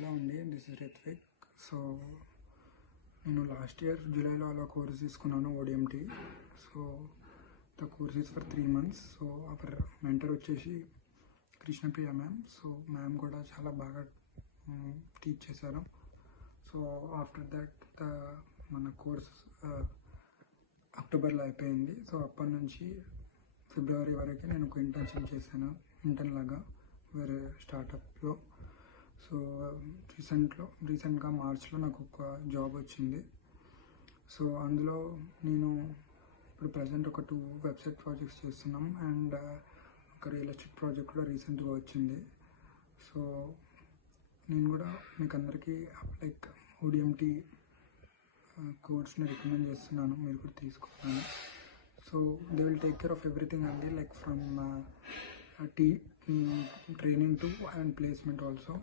ఎలా ఉంది? This is Rithvik. So నేను లాస్ట్ ఇయర్ జూలైలో అలా కోర్స్ తీసుకున్నాను ODMT. So the course is for 3 months. So our mentor వచ్చేసి కృష్ణప్రియ మ్యామ్. సో మ్యామ్ కూడా చాలా బాగా టీచ్ చేశారు. సో ఆఫ్టర్ దట్ మన కోర్స్ అక్టోబర్లో అయిపోయింది. సో అప్పటి నుంచి ఫిబ్రవరి వరకు నేను ఒక ఇంటర్న్షిప్ చేశాను, ఇంటర్న్ లాగా వేరే స్టార్టప్లో. సో రీసెంట్గా మార్చ్లో నాకు ఒక జాబ్ వచ్చింది. సో అందులో నేను ఇప్పుడు ప్రజెంట్ ఒక 2 వెబ్సైట్ ప్రాజెక్ట్స్ చేస్తున్నాం అండ్ ఒక రియల్ ఎస్టేట్ ప్రాజెక్ట్ కూడా రీసెంట్గా వచ్చింది. సో నేను కూడా మీకు అందరికీ లైక్ ఓడిఎంటీ కోర్స్ని రికమెండ్ చేస్తున్నాను, మీరు కూడా తీసుకోవాలి. So they will take care of everything అండి, like from training to and placement also.